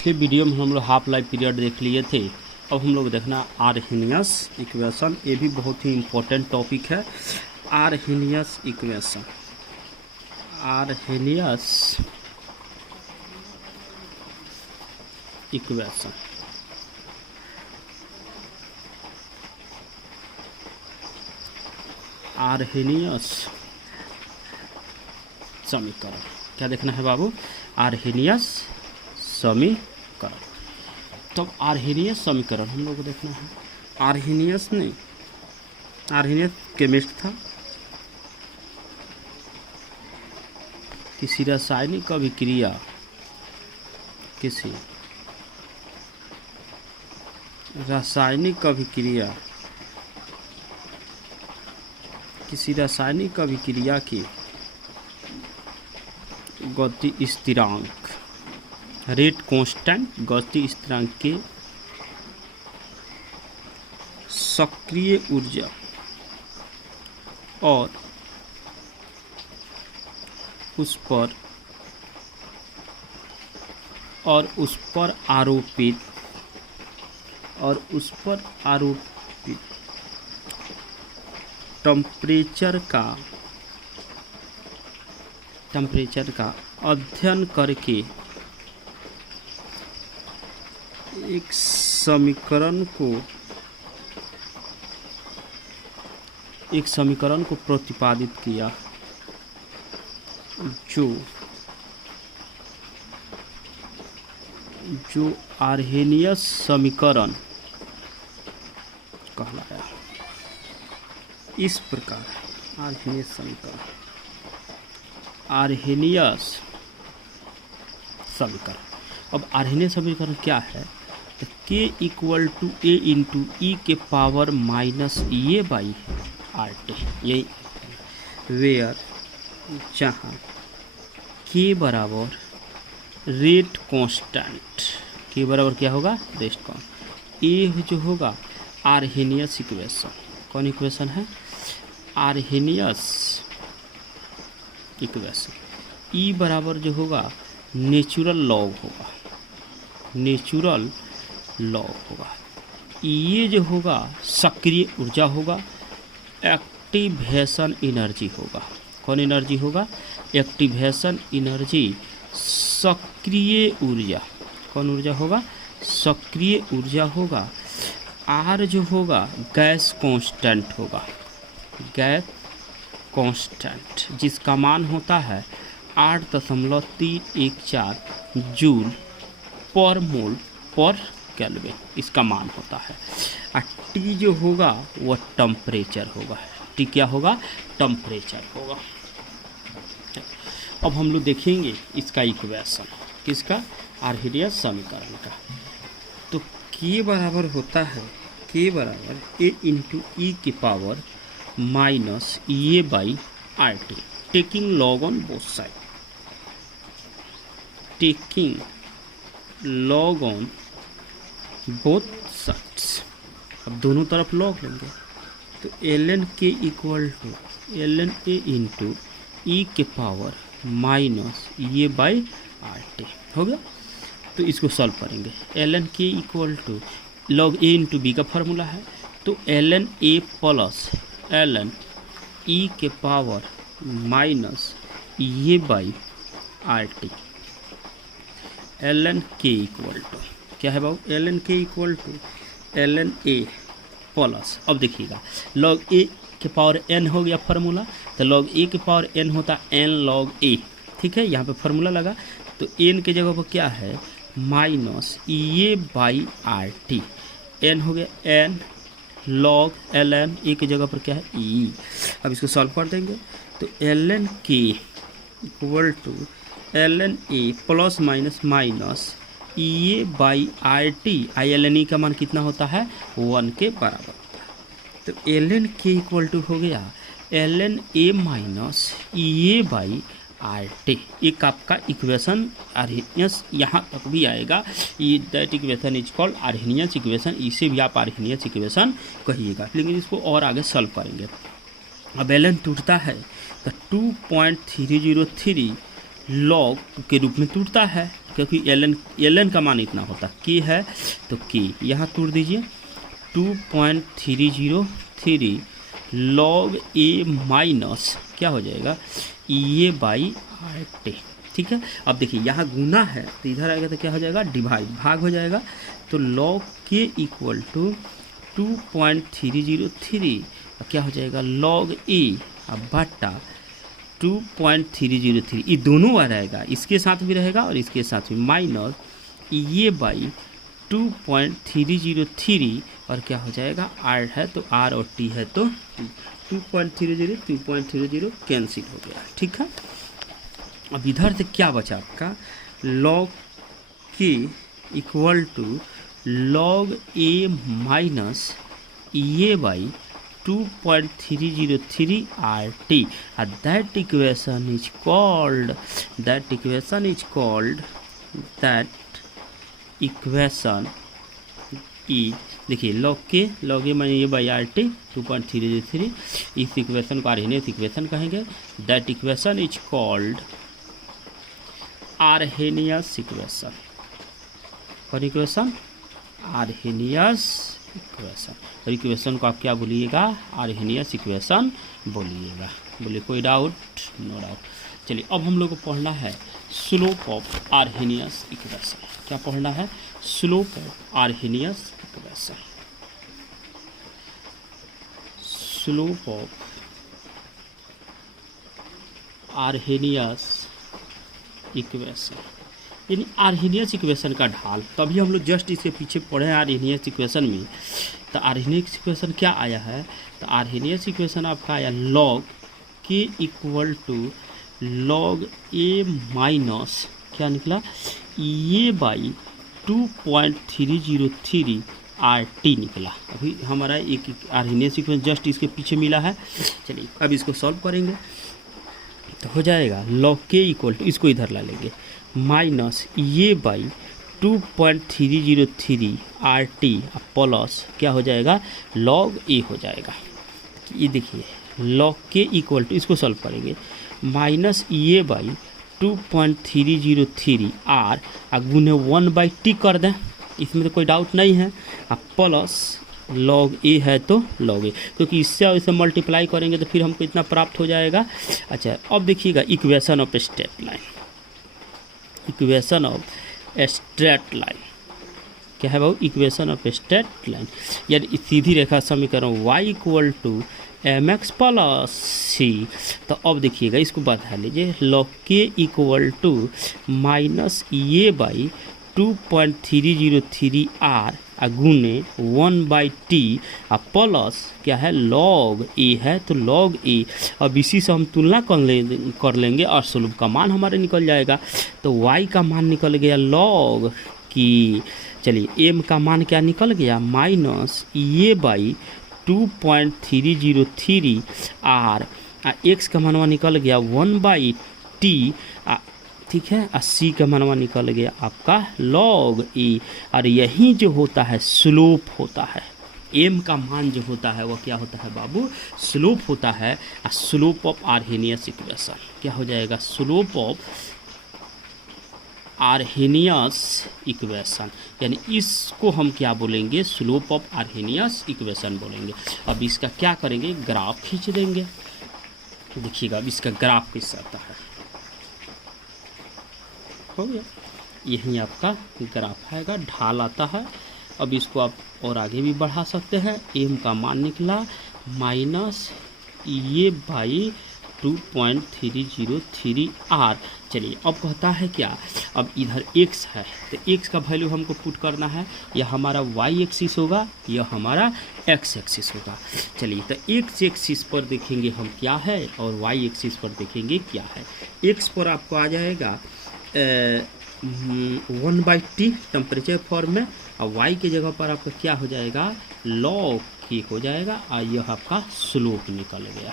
पिछले वीडियो में हम लोग हाफ लाइफ पीरियड देख लिए थे। अब हम लोग देखना आर्हेनियस इक्वेशन। ये भी बहुत ही इम्पोर्टेंट टॉपिक है। Arrhenius equation, Arrhenius equation Arrhenius समीकरण। क्या देखना है बाबू? आर्हेनियस समीकरण। तो आर्हेनियस समीकरण हम लोग को देखना है। आर्हेनियस नहीं, आर्हेनियस केमिस्ट था। किसी रासायनिक अभिक्रिया, किसी रासायनिक अभिक्रिया, किसी रासायनिक अभिक्रिया की गति स्थिरांक, रेट कांस्टेंट, गति स्थिरांक के सक्रिय ऊर्जा और उस पर आरोपित टेम्परेचर का अध्ययन करके एक समीकरण को प्रतिपादित किया जो आर्हेनियस समीकरण कहलाया। इस प्रकार आर्हेनियस समीकरण, आर्हेनियस समीकरण। अब आर्हेनियस समीकरण क्या है? तो k equal to a into e के power minus A by R T. यही वेयर, जहाँ k बराबर रेट कांस्टेंट, k बराबर क्या होगा? Rate constant. ये जो होगा आर्हेनियस इक्वेशन। कौन इक्वेशन है? Arrhenius equation. ई बराबर जो होगा नेचुरल लॉग होगा, नेचुरल लॉग होगा। ये जो होगा सक्रिय ऊर्जा होगा, एक्टिवेशन एनर्जी होगा। कौन एनर्जी होगा? एक्टिवेशन एनर्जी, सक्रिय ऊर्जा। कौन ऊर्जा होगा? सक्रिय ऊर्जा होगा। आर जो होगा गैस कांस्टेंट होगा, गैस कांस्टेंट, जिसका मान होता है 8.314 जूल पर मोल पर केल्विन। इसका मान होता है। और टी जो होगा वह टेम्परेचर होगा। टी क्या होगा? टेम्परेचर होगा। अब हम लोग देखेंगे इसका इक्वेशन, किसका? आर्हेनियस समीकरण का। तो के बराबर होता है, के बराबर ए इंटू ई की power minus A by R T, taking log on both side, taking log on both sides. अब दोनों तरफ लॉग लेंगे तो एल एन के equal to L N A into e के पावर माइनस ये बाई आर टी हो गया। तो इसको सॉल्व करेंगे। एल एन के equal to log A into B का फार्मूला है, तो L N A plus L N e के पावर माइनस ये by R T. L N के इक्वल टू क्या है बाबू? एल एन के equal to L N A plus, अब देखिएगा लॉग ए के पावर एन हो गया फार्मूला, तो लॉग ए के पावर एन होता है एन लॉग ए। ठीक है, यहाँ पे फार्मूला लगा तो एन के जगह पर क्या है? Minus A by R T. N हो गया N log L N, A की जगह पर क्या है? ई। अब इसको सॉल्व कर देंगे तो एल एन के equal to L N A plus minus minus A by R T. I L N E का मान कितना होता है? 1 के बराबर होता है। तो एल एन के इक्वल टू हो गया L N A minus A by R T. एक आपका इक्वेशन आर्हेनियस यहाँ तक भी आएगा। ये that equation is called Arrhenius equation. इसे भी आप आर्हेनियस इक्वेशन कहिएगा, लेकिन इसको और आगे सॉल्व करेंगे। अब एल एन टूटता है तो 2.303 लॉग के रूप में टूटता है। क्योंकि एल का मान इतना होता के है, तो के यहाँ तोड़ दीजिए 2.303 log a माइनस क्या हो जाएगा ए बाई आर टी। ठीक है, अब देखिए यहाँ गुना है तो इधर आएगा तो क्या हो जाएगा डिवाइड, भाग हो जाएगा। तो log के इक्वल टू 2.303 क्या हो जाएगा log a अब बटा 2.303, ये दोनों आ रहेगा, इसके साथ भी रहेगा और इसके साथ भी, माइनस ये बाई 2.303 और क्या हो जाएगा आर है तो आर और टी है तो 2.30 कैंसिल हो गया। ठीक है, अब इधर से क्या बचा आपका log के equal to log a minus A by 2.303 RT, and that equation is called E। देखिए log a minus A by R T 2.303, इस इक्वेशन को आर्हेनियस इक्वेशन कहेंगे। That equation is called Arrhenius equation. कौन equation? Arrhenius equation. और equation को आप क्या बोलिएगा? आर्हेनियस इक्वेशन बोलिएगा। बोलिए कोई डाउट? No doubt. चलिए अब हम लोग को पढ़ना है स्लोप ऑफ आर्हेनियस इक्वेशन। क्या पढ़ना है? Slope of Arrhenius equation. Slope of Arrhenius equation यानी आर्हेनियस इक्वेशन का ढाल। तभी हम लोग जस्ट इसके पीछे पढ़े हैं आर्हेनियस इक्वेशन में। तो आर्हेनियस इक्वेशन क्या आया है? तो आर्हेनियस इक्वेशन आपका आया log के equal to log a minus क्या निकला ए बाई 2.303 RT निकला। अभी हमारा एक आर्हेनियस इक्वेशन जस्ट इसके पीछे मिला है। चलिए अब इसको सॉल्व करेंगे तो हो जाएगा log के इक्वल टू, इसको इधर ला लेंगे, माइनस ये बाई 2.303 RT प्लस क्या हो जाएगा log a हो जाएगा। ये देखिए log के इक्वल टू, इसको सॉल्व करेंगे, माइनस ये बाई 2.303 R गुने 1/t कर दें, इसमें तो कोई डाउट नहीं है। अब प्लस log a है तो log a, क्योंकि इससे और इसे मल्टीप्लाई करेंगे तो फिर हमको इतना प्राप्त हो जाएगा। अच्छा अब देखिएगा equation of straight line. Equation of straight line क्या है भाई? इक्वेशन ऑफ स्ट्रेट लाइन यानी सीधी रेखा समीकरण y equal to mx plus C. तो अब देखिएगा इसको बता लीजिए, log के इक्वल टू माइनस ये बाई 2.303 R गुने 1/t प्लस क्या है log a है तो log a। अब इसी से हम तुलना कर लेंगे और स्लोप का मान हमारे निकल जाएगा। तो y का मान निकल गया log की, चलिए m का मान क्या निकल गया माइनस ये बाई 2.303 R, x का मानवा निकल गया 1/t, ठीक है, 80 का मानवा निकल गया आपका log a। और यही जो होता है स्लोप होता है, m का मान जो होता है वो क्या होता है बाबू? स्लोप होता है। स्लोप ऑफ आर्हेनियस इक्वेशन क्या हो जाएगा? स्लोप ऑफ आर्हेनियस इक्वेशन, यानी इसको हम क्या बोलेंगे? स्लोप ऑफ आर्हेनियस इक्वेशन बोलेंगे। अब इसका क्या करेंगे? ग्राफ खींच देंगे। देखिएगा अब इसका ग्राफ कैसा आता है, हो गया, यही आपका ग्राफ आएगा, ढाल आता है। अब इसको आप और आगे भी बढ़ा सकते हैं। m का मान निकला माइनस ये बाई 2.303 R। चलिए अब कहता है क्या? अब इधर x है तो x का वैल्यू हमको पुट करना है। यह हमारा y एक्सिस होगा, यह हमारा x एक्सिस होगा। चलिए तो x एक्सिस पर देखेंगे हम क्या है और y एक्सिस पर देखेंगे क्या है। x पर आपको आ जाएगा 1/t टेम्परेचर फॉर्म में, और y के जगह पर आपका क्या हो जाएगा? log k हो जाएगा। और यह आपका स्लोप निकल गया।